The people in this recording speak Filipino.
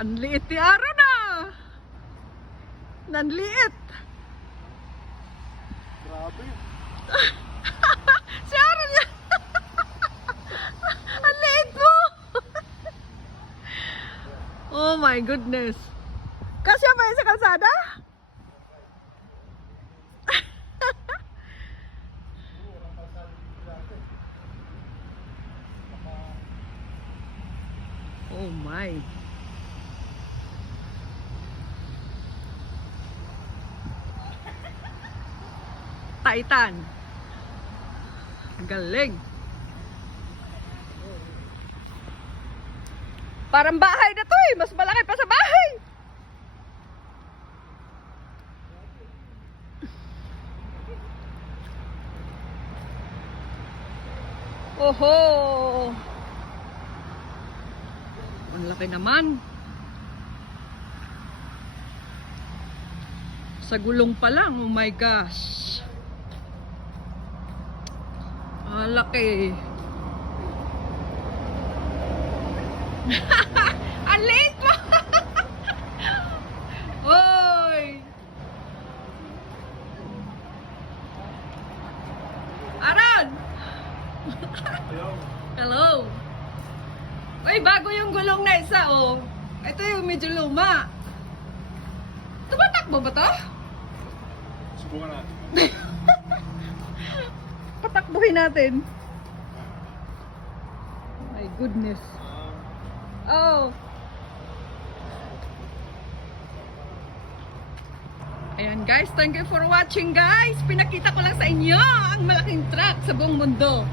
Ang liit ni Aaron na. Nanliit. Grabe. Si Aaron yan. Ang liit mo. Oh my goodness. Kasya ba yun sa kalsada? Oh my. Titan. Ang galing. Parang bahay na to eh. Mas malaki pa sa bahay. Oho. Ang laki naman. Sa gulong pa lang, oh my gosh. Ang laki. Ang liit mo. Oy. Aaron. Hello. Uy, bago yung gulong na isa, oh. Ito yung medyo luma. Tumatakbo ba to? Subukan natin. Patakbuhin natin. My goodness. Oh. Ayan guys, thank you for watching guys. Pinakita ko lang sa inyo ang malaking truck sa buong mundo.